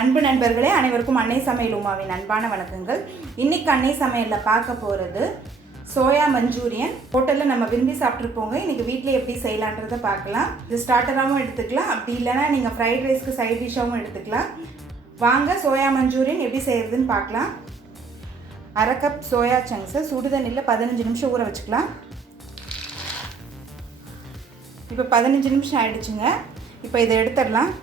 அன்பு நண்பர்களே, அனைவருக்கும் அன்னை சமையல் உமாவின் அன்பான வணக்கங்கள். இன்னைக்கு அன்னை சமையலில் பார்க்க போகிறது சோயா மஞ்சூரியன். ஹோட்டலில் நம்ம விரும்பி சாப்பிட்ருப்போங்க. இன்றைக்கி வீட்டில் எப்படி செய்யலான்றதை பார்க்கலாம். இது ஸ்டார்டராகவும் எடுத்துக்கலாம், அப்படி இல்லைனா நீங்கள் ஃப்ரைட் ரைஸ்க்கு சைட் டிஷ்ஷாகவும் எடுத்துக்கலாம். வாங்க சோயா மஞ்சூரியன் எப்படி செய்கிறதுன்னு பார்க்கலாம். அரை கப் சோயா சங்க்ஸை சுடுதண்ணியில் 15 நிமிஷம் ஊற வச்சுக்கலாம். இப்போ 15 நிமிஷம் ஆயிடுச்சுங்க. இப்போ இதை எடுத்துடலாம்.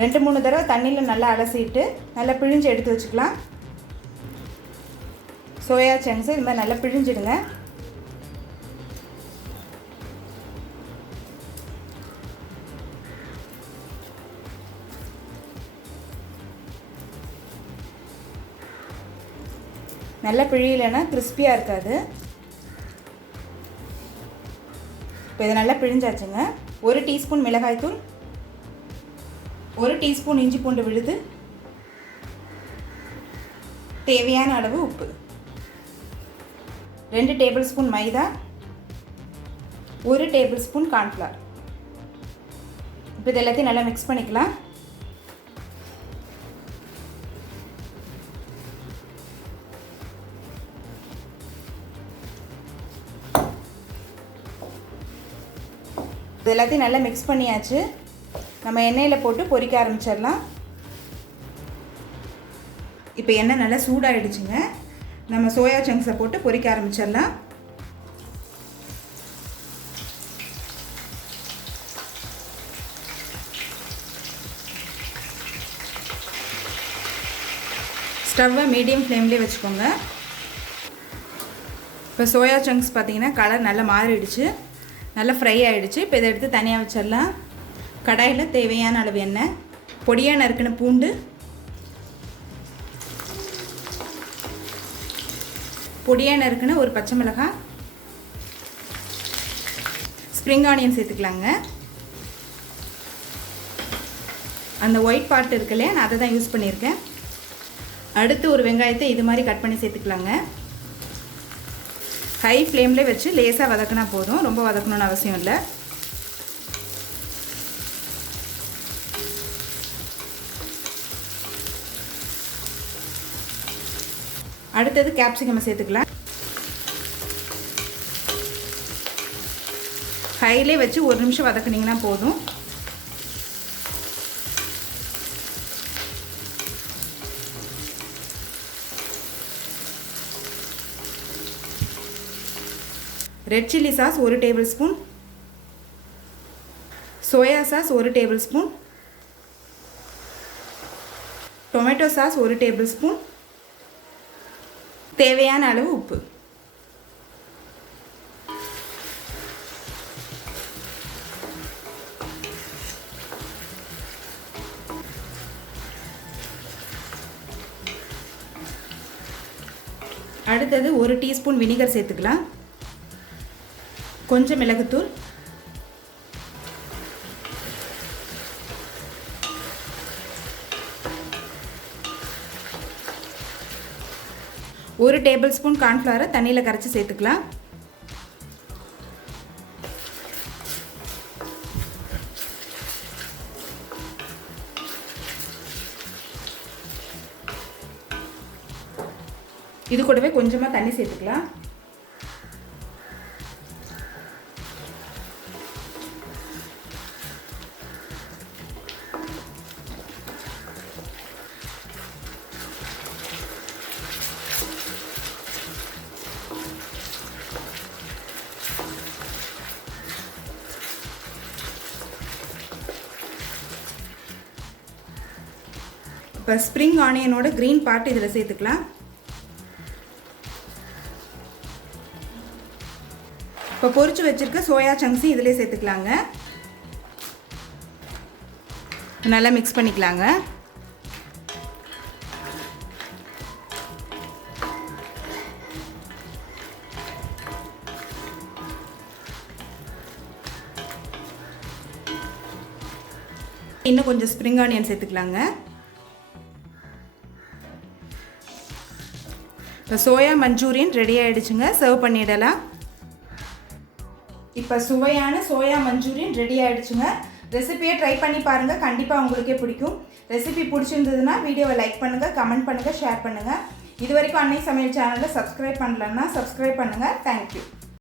ரெண்டு மூணு தடவை தண்ணியில் நல்லா அலசிட்டு நல்லா பிழிஞ்சு எடுத்து வச்சுக்கலாம். சோயா சங்க்ஸு இது மாதிரி நல்லா பிழிஞ்சிடுங்க. நல்லா பிழியலைன்னா கிறிஸ்பியாக இருக்காது. இப்போ இதை நல்லா பிழிஞ்சாச்சுங்க. 1 டீஸ்பூன் மிளகாய்த்தூள், 1 டீஸ்பூன் இஞ்சி பூண்டு விழுது, தேவையான அளவு உப்பு, 2 டேபிள் ஸ்பூன் மைதா, 1 டேபிள் ஸ்பூன் கார்ன்ஃப்ளவர். இப்போ இது எல்லாத்தையும் நல்லா மிக்ஸ் பண்ணிக்கலாம். இது எல்லாத்தையும் நல்லா மிக்ஸ் பண்ணியாச்சு. நம்ம எண்ணெயில் போட்டு பொரிக்க ஆரம்பிச்சிடலாம். இப்போ எண்ணெய் நல்லா சூடாகிடுச்சுங்க. நம்ம சோயா சங்க்ஸை போட்டு பொரிக்க ஆரம்பிச்சிடலாம். ஸ்டவ்வை மீடியம் ஃப்ளேம்லேயே வச்சுக்கோங்க. இப்போ சோயா சங்க்ஸ் பார்த்திங்கன்னா கலர் நல்லா மாறிடுச்சு, நல்லா ஃப்ரை ஆகிடுச்சு. இப்போ இதை எடுத்து தனியாக வச்சிடலாம். கடாயில் தேவையான அளவு எண்ணெய், பொடியாக நறுக்கின பூண்டு, பொடியாக நறுக்கின ஒரு பச்சை மிளகாய், ஸ்ப்ரிங் ஆனியன் சேர்த்துக்கலாங்க. அந்த ஒயிட் பார்ட் இருக்கு இல்லையா, நான் அதை தான் யூஸ் பண்ணியிருக்கேன். அடுத்து ஒரு வெங்காயத்தை இது மாதிரி கட் பண்ணி சேர்த்துக்கலாங்க. ஹை ஃப்ளேம்லேயே வச்சு லேசாக வதக்கினா போதும், ரொம்ப வதக்கணும்னு அவசியம் இல்லை. அடுத்தது கேப்சிகம் சேர்த்துக்கலாம். ஹைலே வச்சு 1 நிமிஷம் வதக்குனிங்கன்னா போதும். Red chilli sauce 1 table spoon, soya sauce 1 table spoon, tomato sauce 1 table spoon, தேவையான அளவு உப்பு. அடுத்தது 1 டீஸ்பூன் வினிகர் சேர்த்துக்கலாம். கொஞ்சம் மிளகுத்தூள், ஒரு டேபிள் ஸ்பூன் கார்ன்ஃப்ளவரை தண்ணியில் கரைச்சி சேர்த்துக்கலாம். இது கூடவே கொஞ்சமாக தண்ணி சேர்த்துக்கலாம். இப்போ ஸ்ப்ரிங் ஆனியனோட க்ரீன் பார்ட் இதில் சேர்த்துக்கலாம். இப்போ பொரிச்சு வச்சுருக்க சோயா சங்க்ஸும் இதிலே சேர்த்துக்கலாங்க. நல்லா மிக்ஸ் பண்ணிக்கலாங்க. இன்னும் கொஞ்சம் ஸ்ப்ரிங் ஆனியன் சேர்த்துக்கலாங்க. இப்போ சோயா மஞ்சூரியன் ரெடி ஆகிடுச்சுங்க. சர்வ் பண்ணிடலாம். இப்போ சுவையான சோயா மஞ்சூரியன் ரெடி ஆகிடுச்சுங்க. ரெசிபியை ட்ரை பண்ணி பாருங்கள், கண்டிப்பாக உங்களுக்கே பிடிக்கும். ரெசிபி பிடிச்சிருந்ததுன்னா வீடியோவை லைக் பண்ணுங்கள், கமெண்ட் பண்ணுங்கள், ஷேர் பண்ணுங்கள். இது வரைக்கும் அன்னை சமையல் சேனலை சப்ஸ்கிரைப் பண்ணலன்னா சப்ஸ்கிரைப் பண்ணுங்கள். தேங்க்யூ.